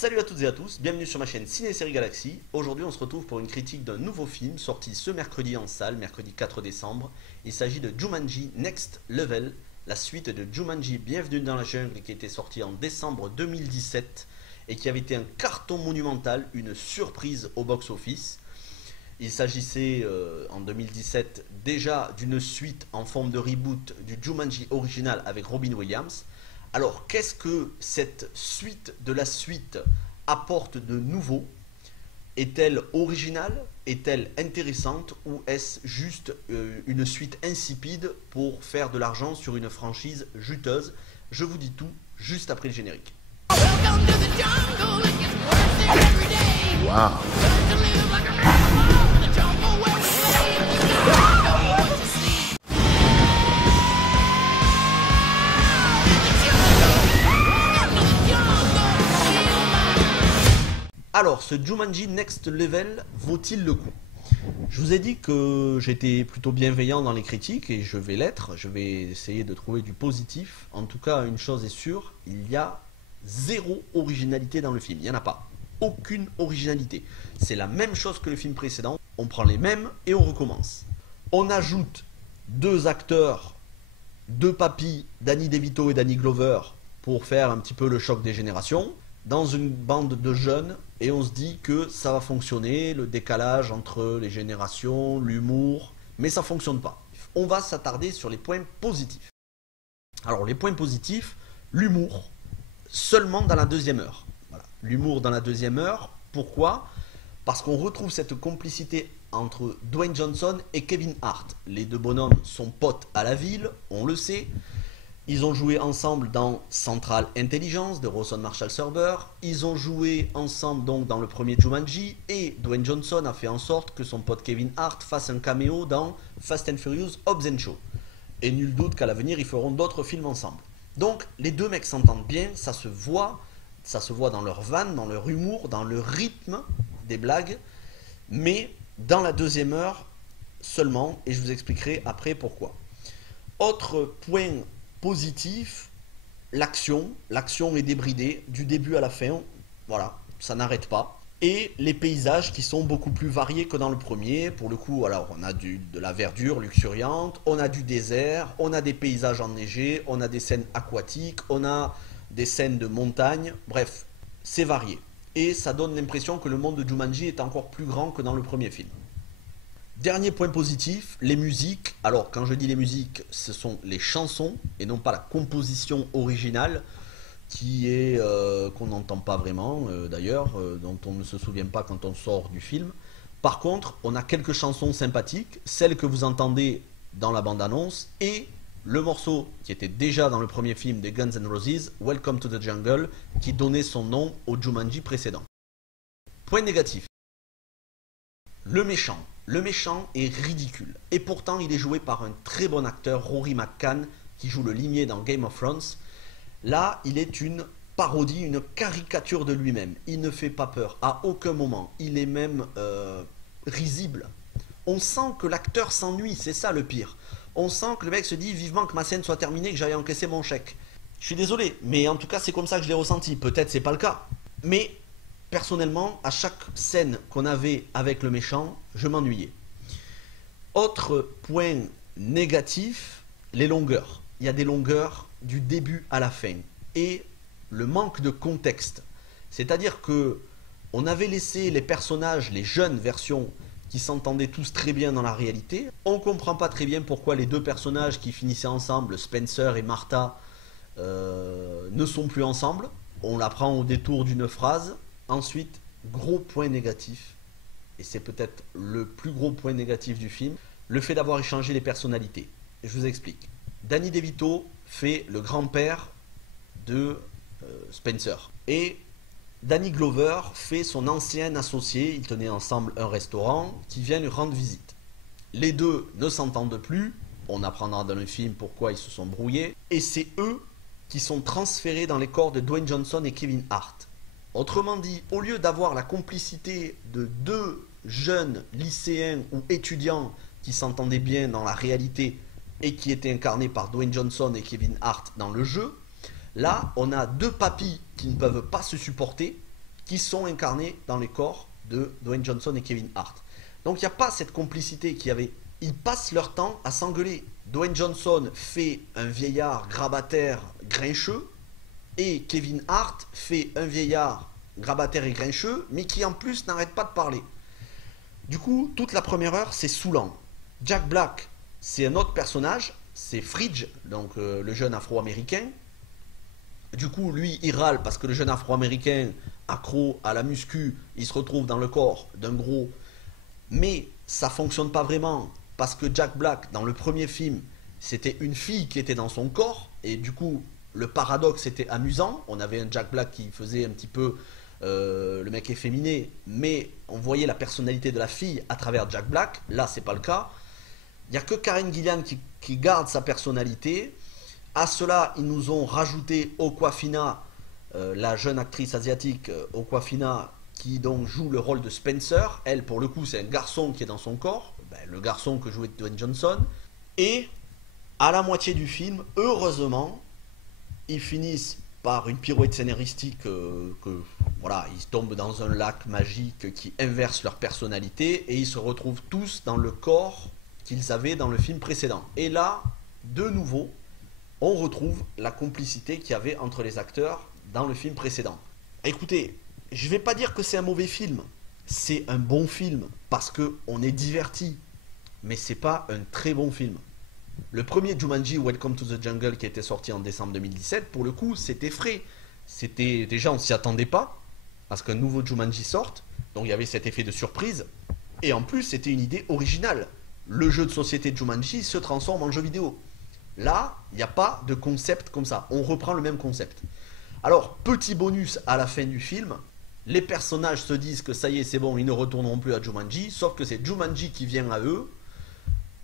Salut à toutes et à tous, bienvenue sur ma chaîne Ciné Série Galaxy. Aujourd'hui on se retrouve pour une critique d'un nouveau film sorti ce mercredi en salle, mercredi 4 décembre. Il s'agit de Jumanji Next Level, la suite de Jumanji Bienvenue dans la jungle qui était sorti en décembre 2017 et qui avait été un carton monumental, une surprise au box-office. Il s'agissait en 2017 déjà d'une suite en forme de reboot du Jumanji original avec Robin Williams. Alors, qu'est-ce que cette suite de la suite apporte de nouveau? Est-elle originale? Est-elle intéressante? Ou est-ce juste une suite insipide pour faire de l'argent sur une franchise juteuse? Je vous dis tout juste après le générique. Wow. Alors, ce Jumanji Next Level vaut-il le coup? Je vous ai dit que j'étais plutôt bienveillant dans les critiques et je vais l'être. Je vais essayer de trouver du positif. En tout cas, une chose est sûre, il y a zéro originalité dans le film. Il n'y en a pas. Aucune originalité. C'est la même chose que le film précédent. On prend les mêmes et on recommence. On ajoute deux acteurs, deux papis, Danny DeVito et Danny Glover, pour faire un petit peu le choc des générations, dans une bande de jeunes, et on se dit que ça va fonctionner, le décalage entre les générations, l'humour, mais ça fonctionne pas. On va s'attarder sur les points positifs. Alors les points positifs, l'humour, seulement dans la deuxième heure. Voilà. L'humour dans la deuxième heure, pourquoi? Parce qu'on retrouve cette complicité entre Dwayne Johnson et Kevin Hart. Les deux bonhommes sont potes à la ville, on le sait. Ils ont joué ensemble dans Central Intelligence de Rawson Marshall-Serber. Ils ont joué ensemble donc dans le premier Jumanji. Et Dwayne Johnson a fait en sorte que son pote Kevin Hart fasse un caméo dans Fast and Furious Hobbs and Shaw. Et nul doute qu'à l'avenir, ils feront d'autres films ensemble. Donc, les deux mecs s'entendent bien, ça se voit dans leur vanne, dans leur humour, dans le rythme des blagues. Mais dans la deuxième heure seulement, et je vous expliquerai après pourquoi. Autre point positif, l'action est débridée du début à la fin, voilà, ça n'arrête pas. Et les paysages qui sont beaucoup plus variés que dans le premier. Pour le coup, alors on a de la verdure luxuriante, on a du désert, on a des paysages enneigés, on a des scènes aquatiques, on a des scènes de montagne, bref, c'est varié. Et ça donne l'impression que le monde de Jumanji est encore plus grand que dans le premier film. Dernier point positif, les musiques. Alors quand je dis les musiques, ce sont les chansons et non pas la composition originale qui est qu'on n'entend pas vraiment d'ailleurs, dont on ne se souvient pas quand on sort du film. Par contre, on a quelques chansons sympathiques, celles que vous entendez dans la bande-annonce et le morceau qui était déjà dans le premier film des Guns N' Roses, Welcome to the Jungle, qui donnait son nom au Jumanji précédent. Point négatif. Le méchant. Le méchant est ridicule. Et pourtant, il est joué par un très bon acteur, Rory McCann, qui joue le limier dans Game of Thrones. Là, il est une parodie, une caricature de lui-même. Il ne fait pas peur à aucun moment. Il est même risible. On sent que l'acteur s'ennuie, c'est ça le pire. On sent que le mec se dit vivement que ma scène soit terminée, que j'aille encaisser mon chèque. Je suis désolé, mais en tout cas, c'est comme ça que je l'ai ressenti. Peut-être c'est pas le cas. Mais personnellement, à chaque scène qu'on avait avec le méchant, je m'ennuyais. Autre point négatif, les longueurs. Il y a des longueurs du début à la fin. Et le manque de contexte. C'est-à-dire que on avait laissé les personnages, les jeunes versions, qui s'entendaient tous très bien dans la réalité. On ne comprend pas très bien pourquoi les deux personnages qui finissaient ensemble, Spencer et Martha, ne sont plus ensemble. On l'apprend au détour d'une phrase. Ensuite, gros point négatif, et c'est peut-être le plus gros point négatif du film, le fait d'avoir échangé les personnalités. Je vous explique. Danny DeVito fait le grand-père de Spencer. Et Danny Glover fait son ancien associé, ils tenaient ensemble un restaurant, qui vient lui rendre visite. Les deux ne s'entendent plus, on apprendra dans le film pourquoi ils se sont brouillés, et c'est eux qui sont transférés dans les corps de Dwayne Johnson et Kevin Hart. Autrement dit, au lieu d'avoir la complicité de deux jeunes lycéens ou étudiants qui s'entendaient bien dans la réalité et qui étaient incarnés par Dwayne Johnson et Kevin Hart dans le jeu, là, on a deux papis qui ne peuvent pas se supporter qui sont incarnés dans les corps de Dwayne Johnson et Kevin Hart. Donc il n'y a pas cette complicité qu'il y avait. Ils passent leur temps à s'engueuler. Dwayne Johnson fait un vieillard grabataire grincheux et Kevin Hart fait un vieillard grabataire et grincheux, mais qui en plus n'arrête pas de parler. Du coup, toute la première heure, c'est saoulant. Jack Black, c'est un autre personnage, c'est Fridge, donc le jeune afro-américain. Du coup, lui, il râle parce que le jeune afro-américain, accro à la muscu, il se retrouve dans le corps d'un gros. Mais ça fonctionne pas vraiment parce que Jack Black, dans le premier film, c'était une fille qui était dans son corps. Et du coup, le paradoxe était amusant. On avait un Jack Black qui faisait un petit peu le mec efféminé, mais on voyait la personnalité de la fille à travers Jack Black. Là, c'est pas le cas. Il n'y a que Karen Gillan qui garde sa personnalité. À cela, ils nous ont rajouté Awkwafina, la jeune actrice asiatique Awkwafina, qui donc joue le rôle de Spencer. Elle, pour le coup, c'est un garçon qui est dans son corps, le garçon que jouait Dwayne Johnson. Et à la moitié du film, heureusement, ils finissent par une pirouette scénaristique voilà, ils tombent dans un lac magique qui inverse leur personnalité et ils se retrouvent tous dans le corps qu'ils avaient dans le film précédent. Et là, de nouveau, on retrouve la complicité qu'il y avait entre les acteurs dans le film précédent. Écoutez, je ne vais pas dire que c'est un mauvais film, c'est un bon film parce qu'on est diverti, mais c'est pas un très bon film. Le premier Jumanji, Welcome to the Jungle, qui était sorti en décembre 2017, pour le coup, c'était frais. C'était déjà, on s'y attendait pas à ce qu'un nouveau Jumanji sorte, donc il y avait cet effet de surprise. Et en plus, c'était une idée originale. Le jeu de société Jumanji se transforme en jeu vidéo. Là, il n'y a pas de concept comme ça. On reprend le même concept. Alors, petit bonus à la fin du film, les personnages se disent que ça y est, c'est bon, ils ne retourneront plus à Jumanji, sauf que c'est Jumanji qui vient à eux.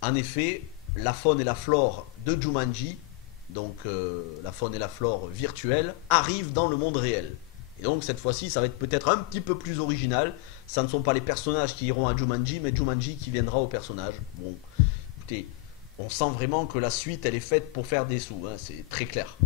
En effet, la faune et la flore de Jumanji, donc la faune et la flore virtuelle, arrivent dans le monde réel. Et donc cette fois-ci, ça va être peut-être un petit peu plus original. Ça ne sont pas les personnages qui iront à Jumanji, mais Jumanji qui viendra aux personnages. Bon, écoutez, on sent vraiment que la suite, elle est faite pour faire des sous, hein, c'est très clair.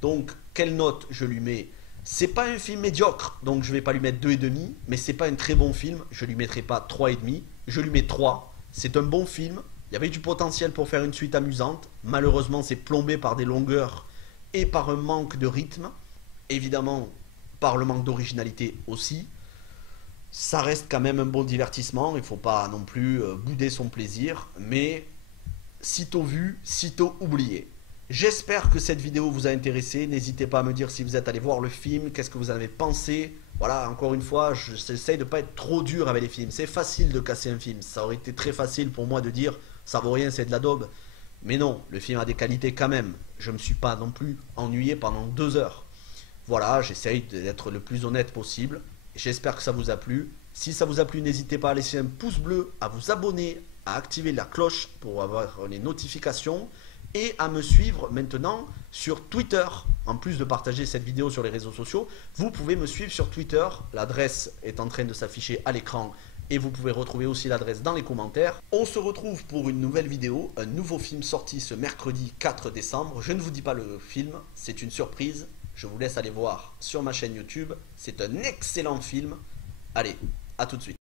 Donc, quelle note je lui mets? C'est pas un film médiocre, donc je vais pas lui mettre 2,5, mais c'est pas un très bon film, je lui mettrai pas 3,5, je lui mets 3. C'est un bon film. Il y avait du potentiel pour faire une suite amusante. Malheureusement, c'est plombé par des longueurs et par un manque de rythme. Évidemment, par le manque d'originalité aussi. Ça reste quand même un bon divertissement. Il ne faut pas non plus bouder son plaisir. Mais sitôt vu, sitôt oublié. J'espère que cette vidéo vous a intéressé. N'hésitez pas à me dire si vous êtes allé voir le film. Qu'est-ce que vous en avez pensé? Voilà, encore une fois, j'essaye de ne pas être trop dur avec les films. C'est facile de casser un film. Ça aurait été très facile pour moi de dire ça vaut rien, c'est de la daube. Mais non, le film a des qualités quand même. Je ne me suis pas non plus ennuyé pendant 2 heures. Voilà, j'essaye d'être le plus honnête possible. J'espère que ça vous a plu. Si ça vous a plu, n'hésitez pas à laisser un pouce bleu, à vous abonner, à activer la cloche pour avoir les notifications et à me suivre maintenant sur Twitter. En plus de partager cette vidéo sur les réseaux sociaux, vous pouvez me suivre sur Twitter. L'adresse est en train de s'afficher à l'écran. Et vous pouvez retrouver aussi l'adresse dans les commentaires. On se retrouve pour une nouvelle vidéo, un nouveau film sorti ce mercredi 4 décembre. Je ne vous dis pas le film, c'est une surprise. Je vous laisse aller voir sur ma chaîne YouTube. C'est un excellent film. Allez, à tout de suite.